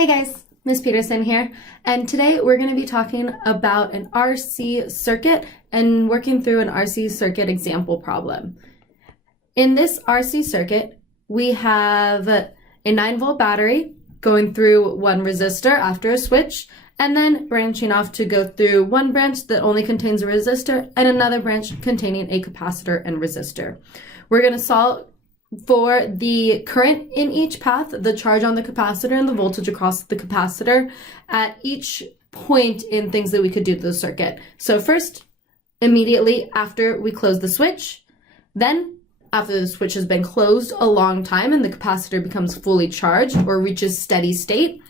Hey guys, Miss Peterson here, and today we're going to be talking about an RC circuit and working through an RC circuit example problem. In this RC circuit, we have a 9-volt battery going through one resistor after a switch, and then branching off to go through one branch that only contains a resistor and another branch containing a capacitor and resistor. We're going to solve for the current in each path, the charge on the capacitor and the voltage across the capacitor at each point in things that we could do to the circuit. So first, immediately after we close the switch, then after the switch has been closed a long time and the capacitor becomes fully charged or reaches steady state,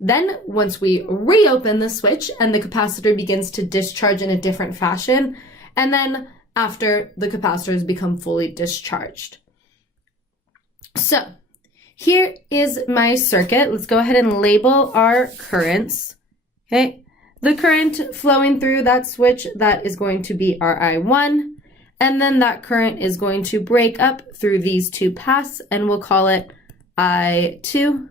then once we reopen the switch and the capacitor begins to discharge in a different fashion, and then after the capacitor has become fully discharged. So here is my circuit. Let's go ahead and label our currents. Okay, the current flowing through that switch, that is going to be our I1, and then that current is going to break up through these two paths, and we'll call it I2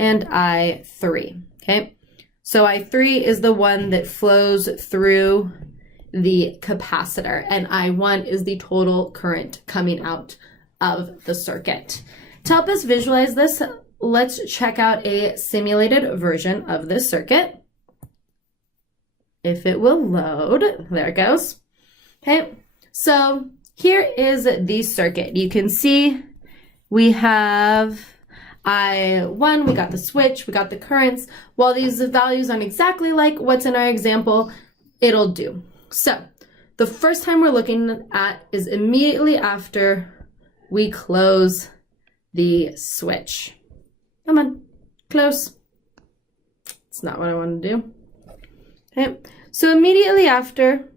and I3. Okay, so I3 is the one that flows through the capacitor, and I1 is the total current coming out of the circuit. To help us visualize this, let's check out a simulated version of this circuit. If it will load, there it goes. Okay, so here is the circuit. You can see we have I1, we got the switch, we got the currents. While these values aren't exactly like what's in our example, it'll do. So the first time we're looking at is immediately after we close the switch. Come on, close. It's not what I want to do. Okay, so immediately after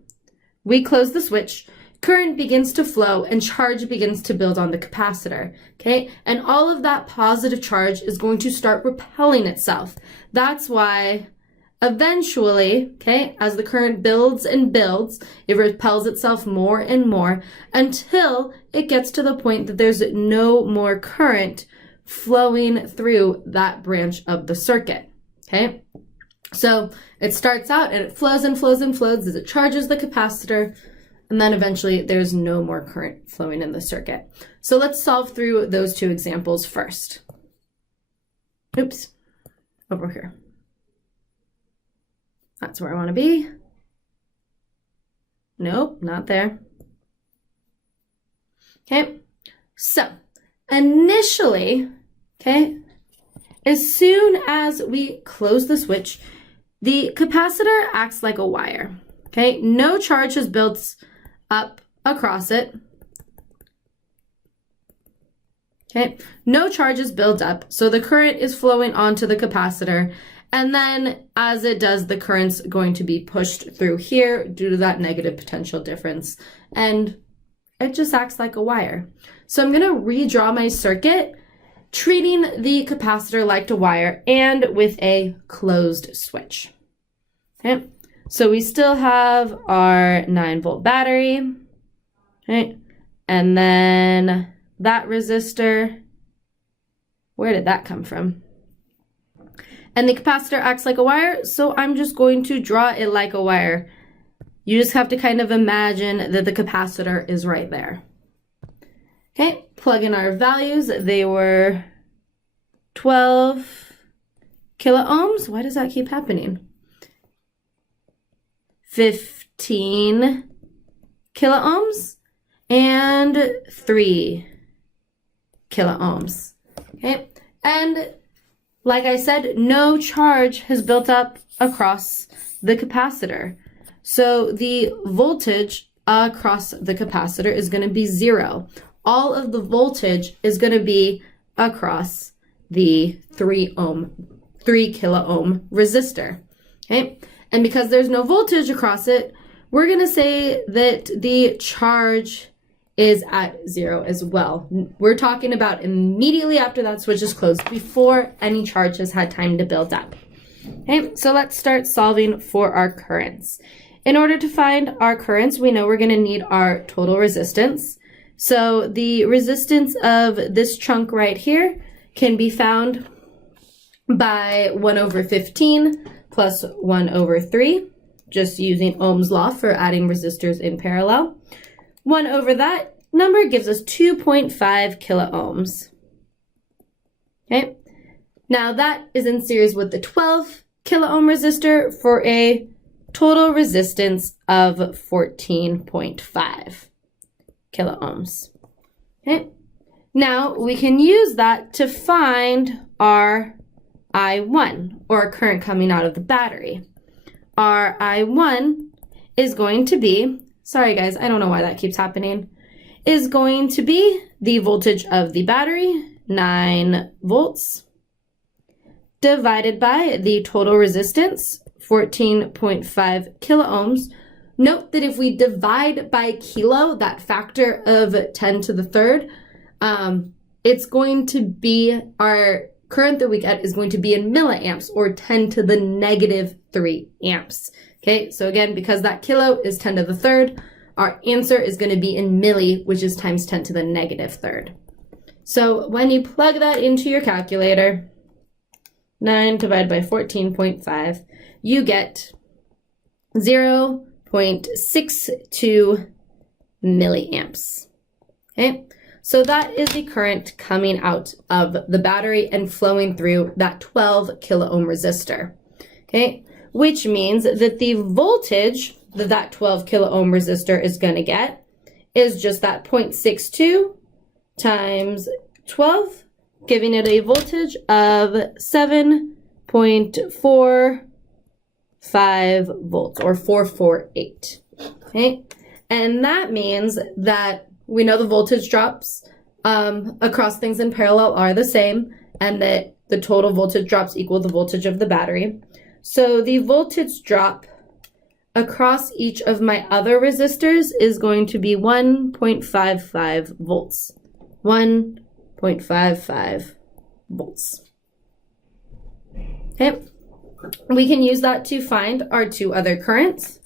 we close the switch, current begins to flow and charge begins to build on the capacitor. Okay, and all of that positive charge is going to start repelling itself. That's why eventually, okay, as the current builds and builds, it repels itself more and more until it gets to the point that there's no more current flowing through that branch of the circuit, okay? So it starts out and it flows and flows and flows as it charges the capacitor, and then eventually there's no more current flowing in the circuit. So let's solve through those two examples first. Oops, over here. That's where I want to be. Nope, not there. Okay, so initially, okay, as soon as we close the switch, the capacitor acts like a wire. Okay, no charge has built up across it. Okay, no charge is built up, so the current is flowing onto the capacitor. And then as it does, the current's going to be pushed through here due to that negative potential difference. And it just acts like a wire. So I'm going to redraw my circuit, treating the capacitor like a wire and with a closed switch. Okay, so we still have our 9-volt battery. Okay, and then that resistor, where did that come from? And the capacitor acts like a wire, so I'm just going to draw it like a wire. You just have to kind of imagine that the capacitor is right there. Okay, plug in our values. They were 12 kilo-ohms. Why does that keep happening? 15 kilo-ohms and 3 kilo-ohms. Okay, and like I said, no charge has built up across the capacitor. So the voltage across the capacitor is going to be 0. All of the voltage is going to be across the 3 kilo-ohm resistor. Okay? And because there's no voltage across it, we're going to say that the charge is at 0 as well. We're talking about immediately after that switch is closed, before any charge has had time to build up. Okay, so let's start solving for our currents. In order to find our currents, we know we're going to need our total resistance. So the resistance of this chunk right here can be found by 1 over 15 plus 1 over 3, just using Ohm's law for adding resistors in parallel. 1 over that number gives us 2.5 kilo-ohms. Okay, now that is in series with the 12 kilo-ohm resistor for a total resistance of 14.5 kilo-ohms. Okay, now we can use that to find our I1, or current coming out of the battery. Our I1 is going to be, sorry guys, I don't know why that keeps happening, is going to be the voltage of the battery, 9 volts, divided by the total resistance, 14.5 kilo-ohms. Note that if we divide by kilo, that factor of 10 to the third, it's going to be, our current that we get is going to be in milliamps, or 10 to the negative 3 amps. Okay, so again, because that kilo is 10 to the third, our answer is going to be in milli, which is times 10 to the negative third. So when you plug that into your calculator, 9 divided by 14.5, you get 0.62 milliamps. Okay, so that is the current coming out of the battery and flowing through that 12 kilo-ohm resistor. Okay, which means that the voltage that that 12 kilo-ohm resistor is going to get is just that 0.62 times 12, giving it a voltage of 7.45 volts, or 448. Okay, and that means that we know the voltage drops across things in parallel are the same, and that the total voltage drops equal the voltage of the battery. So the voltage drop across each of my other resistors is going to be 1.55 volts. 1.55 volts. Okay, we can use that to find our two other currents.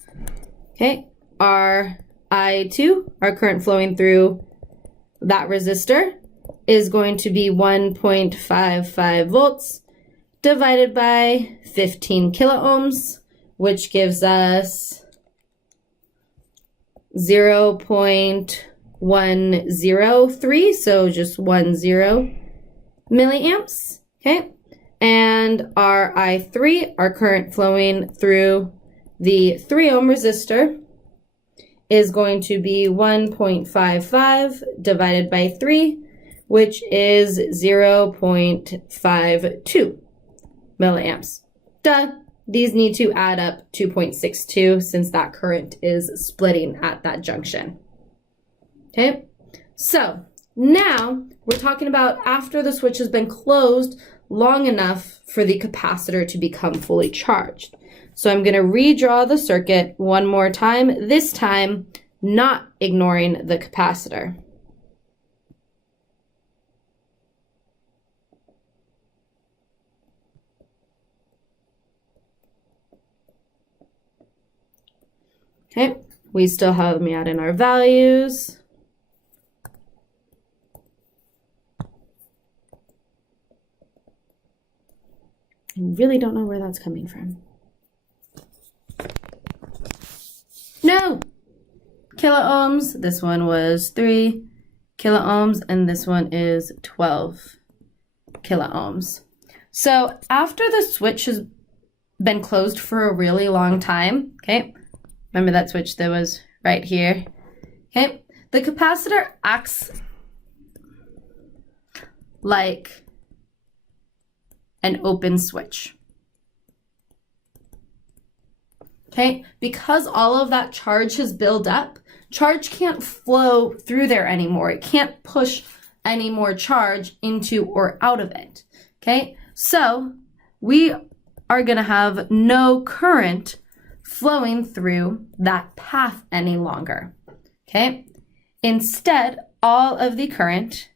Okay, our I2, our current flowing through that resistor, is going to be 1.55 volts divided by 15 kilo-ohms, which gives us 0.103, so just 10 milliamps. Okay, and our I3, our current flowing through the 3 ohm resistor, is going to be 1.55 divided by 3, which is 0.52 milliamps. Duh, these need to add up 2.62 since that current is splitting at that junction. Okay, so now we're talking about after the switch has been closed long enough for the capacitor to become fully charged. So I'm going to redraw the circuit one more time, this time not ignoring the capacitor. Okay, we still have me add in our values. I really don't know where that's coming from. No! Kilo-ohms, this one was 3 kilo-ohms, and this one is 12 kilo-ohms. So after the switch has been closed for a really long time, okay, remember that switch that was right here, okay, the capacitor acts like an open switch. Okay, because all of that charge has built up, charge can't flow through there anymore. It can't push any more charge into or out of it. Okay, so we are going to have no current flowing through that path any longer. Okay, instead, all of the current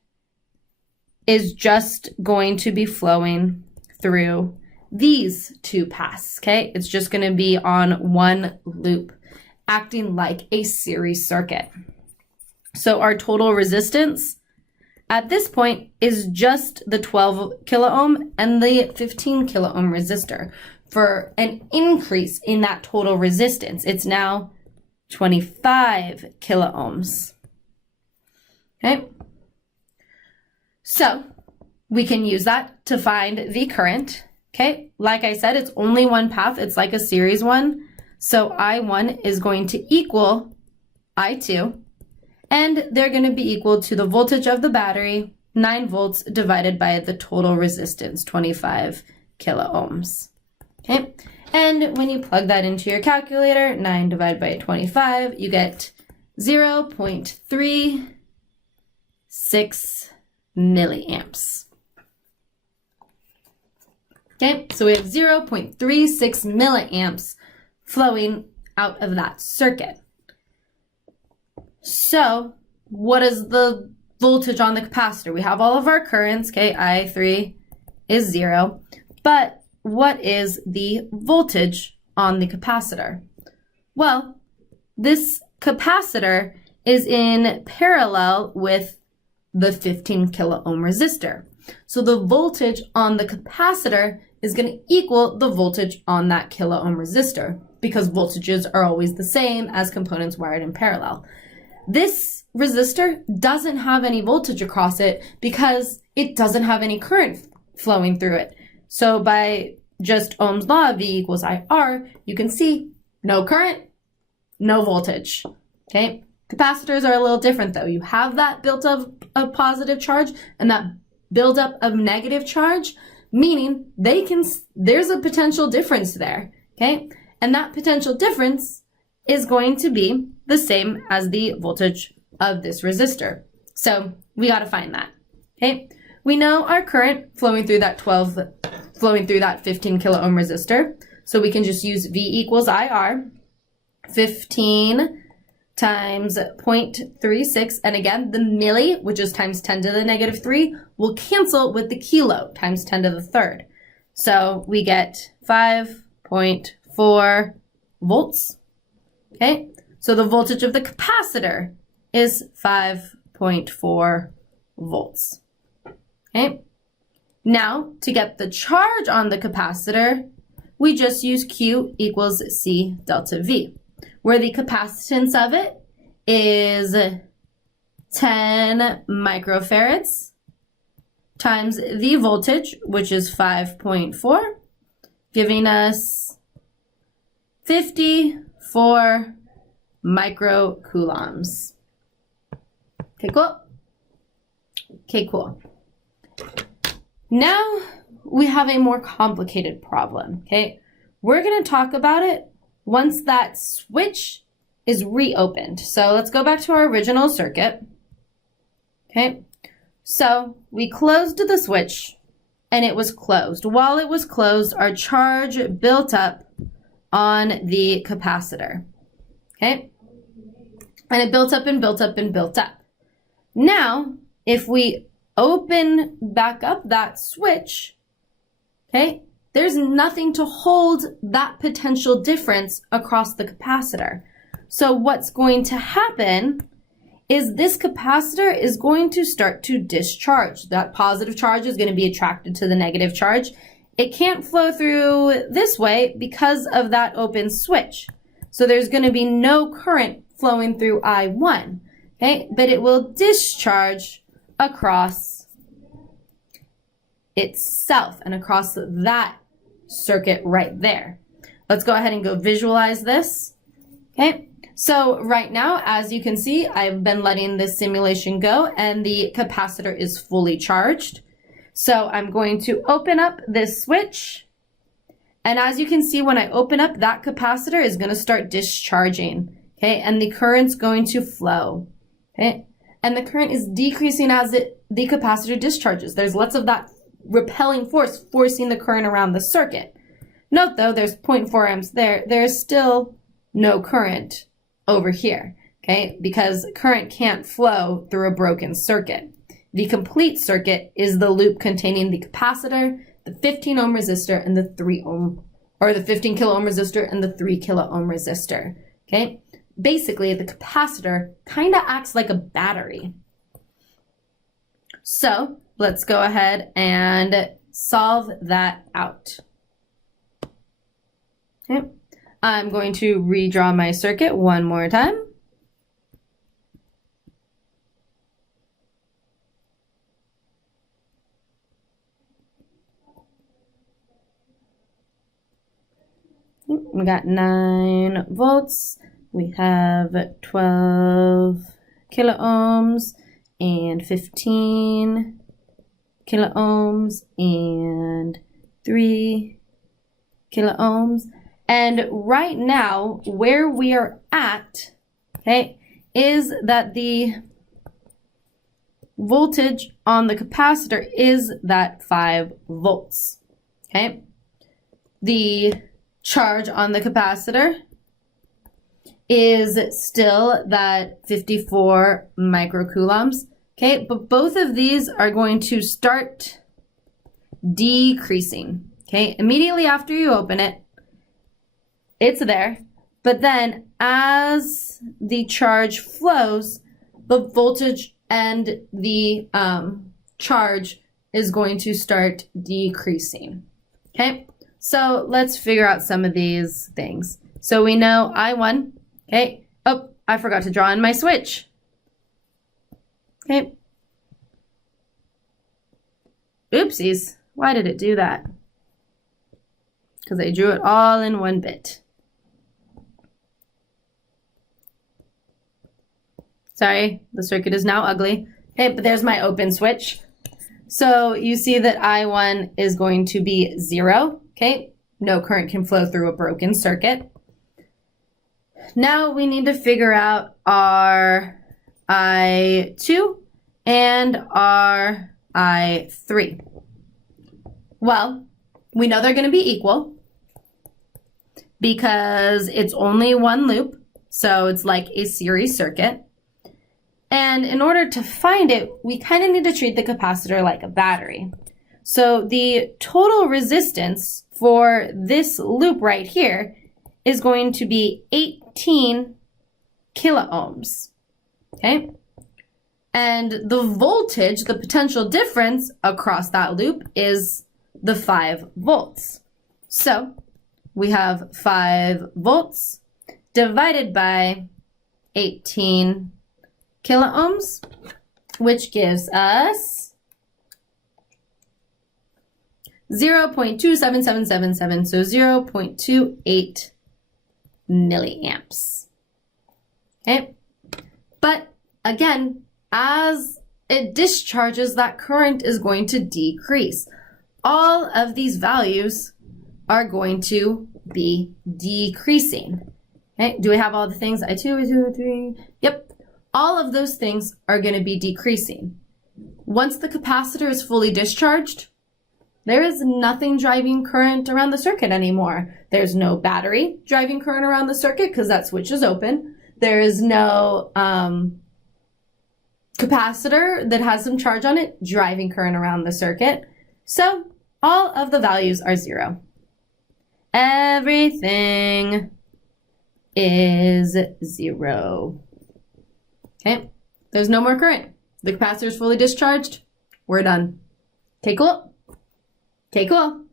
is just going to be flowing through these two paths. Okay, it's just going to be on one loop, acting like a series circuit. So our total resistance at this point is just the 12 kilo-ohm and the 15 kilo-ohm resistor. For an increase in that total resistance, it's now 25 kilo-ohms. Okay? So we can use that to find the current. Okay? Like I said, it's only one path. It's like a series one. So I1 is going to equal I2, and they're going to be equal to the voltage of the battery, 9 volts, divided by the total resistance, 25 kilo-ohms. Okay, and when you plug that into your calculator, 9 divided by 25, you get 0.36 milliamps. Okay, so we have 0.36 milliamps flowing out of that circuit. So what is the voltage on the capacitor? We have all of our currents, okay, I3 is 0, but what is the voltage on the capacitor? Well, this capacitor is in parallel with the 15 kilo-ohm resistor. So the voltage on the capacitor is going to equal the voltage on that kilo-ohm resistor, because voltages are always the same as components wired in parallel. This resistor doesn't have any voltage across it because it doesn't have any current flowing through it. So by just Ohm's law, V equals IR, you can see no current, no voltage. Okay? Capacitors are a little different though. You have that built up of positive charge and that buildup of negative charge, meaning there's a potential difference there. Okay? And that potential difference is going to be the same as the voltage of this resistor. So we got to find that. Okay? We know our current flowing through that 15 kilo-ohm resistor. So we can just use V equals IR. 15 times 0.36. And again, the milli, which is times 10 to the negative 3, will cancel with the kilo, times 10 to the third. So we get 5.4 volts. Okay? So the voltage of the capacitor is 5.4 volts. Okay? Now, to get the charge on the capacitor, we just use Q equals C delta V, where the capacitance of it is 10 microfarads times the voltage, which is 5.4, giving us 54 microcoulombs. Okay, cool? Okay, cool. Now we have a more complicated problem, okay? We're going to talk about it once that switch is reopened. So let's go back to our original circuit, okay? So we closed the switch and it was closed. While it was closed, our charge built up on the capacitor, okay? And it built up and built up and built up. Now, if we open back up that switch, okay, there's nothing to hold that potential difference across the capacitor. So what's going to happen is this capacitor is going to start to discharge. That positive charge is going to be attracted to the negative charge. It can't flow through this way because of that open switch. So there's going to be no current flowing through I1, okay? But it will discharge across itself and across that circuit right there. Let's go ahead and go visualize this, okay? So right now, as you can see, I've been letting this simulation go and the capacitor is fully charged. So I'm going to open up this switch. And as you can see, when I open up, that capacitor is going to start discharging, okay? And the current's going to flow, okay? And the current is decreasing as the capacitor discharges. There's lots of that repelling force forcing the current around the circuit. Note though, there's 0.4 amps there. There's still no current over here, okay? Because current can't flow through a broken circuit. The complete circuit is the loop containing the capacitor, the 15 ohm resistor, and the 3 ohm, or the 15 kilo ohm resistor and the 3 kilo ohm resistor, okay? Basically, the capacitor kind of acts like a battery. So let's go ahead and solve that out. Okay. I'm going to redraw my circuit one more time. We got 9 volts. We have 12 kilo-ohms and 15 kilo-ohms and 3 kilo-ohms. And right now, where we are at, okay, is that the voltage on the capacitor is that 5 volts, okay? The charge on the capacitor is still that 54 microcoulombs, okay? But both of these are going to start decreasing, okay? Immediately after you open it, it's there, but then as the charge flows, the voltage and the charge is going to start decreasing, okay? So let's figure out some of these things. So we know I1, okay? Oh, I forgot to draw in my switch. Okay. Oopsies, why did it do that? Because I drew it all in one bit. Sorry, the circuit is now ugly. Okay, but there's my open switch. So you see that I1 is going to be 0. Okay, no current can flow through a broken circuit. Now we need to figure out our I2 and our I3. Well, we know they're going to be equal because it's only one loop, so it's like a series circuit. And in order to find it, we kind of need to treat the capacitor like a battery. So the total resistance for this loop right here is going to be 18 kilo-ohms, okay? And the voltage, the potential difference across that loop is the 5 volts. So we have 5 volts divided by 18 kilo-ohms, which gives us 0.27777, so 0.28 milliamps. Okay, but again, as it discharges, that current is going to decrease. All of these values are going to be decreasing. Okay, do we have all the things? I2, I2, I3, yep. All of those things are going to be decreasing. Once the capacitor is fully discharged, there is nothing driving current around the circuit anymore. There's no battery driving current around the circuit because that switch is open. There is no capacitor that has some charge on it driving current around the circuit. So all of the values are 0. Everything is 0. Okay, there's no more current. The capacitor is fully discharged. We're done. Okay, cool. Okay, cool.